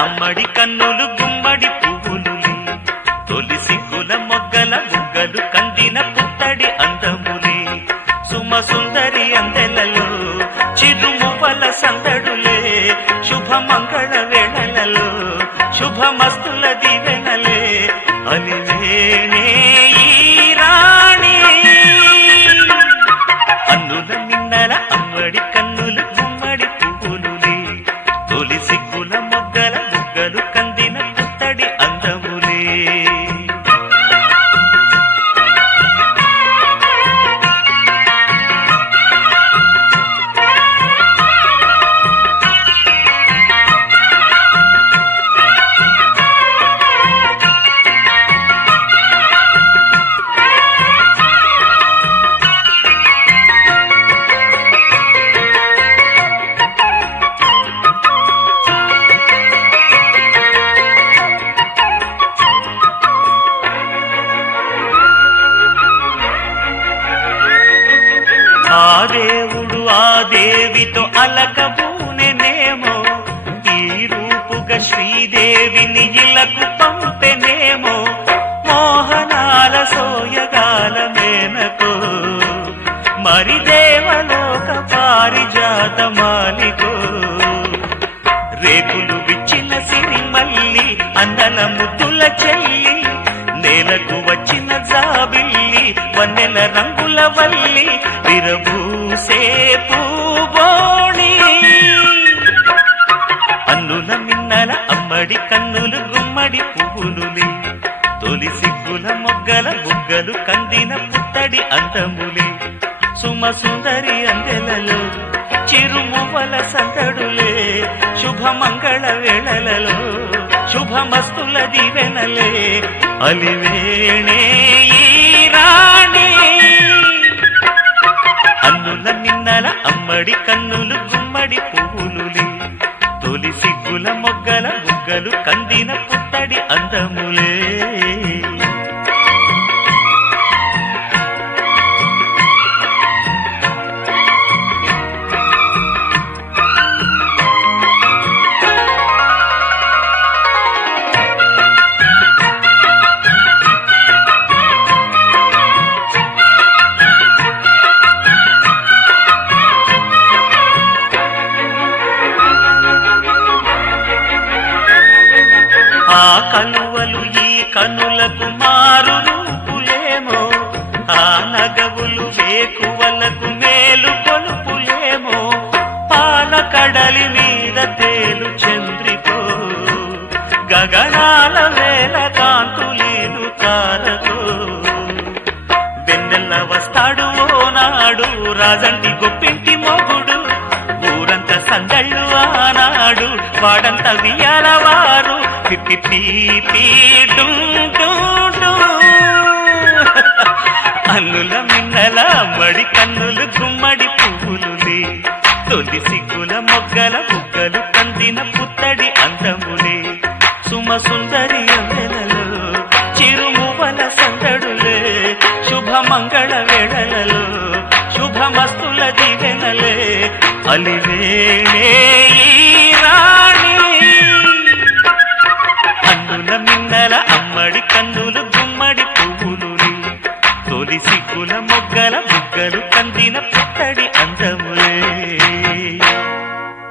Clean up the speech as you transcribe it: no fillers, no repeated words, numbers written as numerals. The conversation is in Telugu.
అమ్మడి కన్నులు గుమ్మడి పువ్వులులే తొలి సిగ్గుల మొగ్గల బుగ్గలు కందిన పుత్తడి అందములే సుమ సుందరి అందెలలో చిరుమువ్వల సందడులే శుభమంగళ వేళలలో శుభమస్తుల దీవెనలే అలివేణే ఈ రాణి అన్నుల నిన్నల అమ్మడి కన్నులు గుమ్మడి పువ్వులులే తొలి సిగ్గుల మొగ్గల బుగ్గలు కందిన పుత్తడి అందములే ఆ దేవుడు ఆ దేవితో అలకబూనెనేమో ఈ రూపుగా శ్రీదేవిని ఇలకు పంపెనేమో మోహనాల సోయగాల మేనకో మరి దేవలోక పారిజాత మాలికో రేకులు విచ్చిన సిరిమల్లి అందల ముద్దుల చెల్లి నేలకు వచ్చిన జాబిల్లి వన్నెల రంగుల వల్లి విరబూసే పూబోణి అన్నుల మిన్నల అమ్మడి కన్నులు గుమ్మడి పువ్వులులే తొలి సిగ్గుల మొగ్గల బుగ్గలు కందిన పుత్తడి అందములే సుమ సుందరి అందెలలో చిరుమువ్వల సందడులే శుభమంగళ వేళలలో శుభమస్తుల దీవెనలే అలివేణే ఈ రాణి అన్నుల నిన్నల అమ్మడి కన్నులు గుమ్మడి పువ్వులులే తొలి సిగ్గుల మొగ్గల బుగ్గలు కందిన పుత్తడి అందములే ఆ కలువలు ఈ కనులకు మారు రూపులేమో ఆ నగవులు వేకువలకు మేలు కొలుపులేమో పాల కడలి మీద తేలు చంద్రికో గగనాల వేల కాంతులీలు తారకో వెన్నెల్ల వస్తాడు ఓనాడు రాజంటి గొప్పింటి మొగుడు ఊరంతా సందళ్ళు ఆనాడు వాడంత వియాలవారు అన్నుల మిన్నల అమ్మడి కన్నులు గుమ్మడి పువ్వులులే తొలి సిగ్గుల మొగ్గల బుగ్గలు కందిన పుత్తడి అందములే సుమ సుందరి అందెలలో చిరుమువ్వల సందడులే శుభమంగళ వేళలలో శుభమస్తుల దీవెనలే అలివేణే ఈ రాణి అన్నుల మిన్నల అమ్మడి కన్నులు గుమ్మడి పువ్వులులే తొలి సిగ్గుల మొగ్గల బుగ్గలు కందిన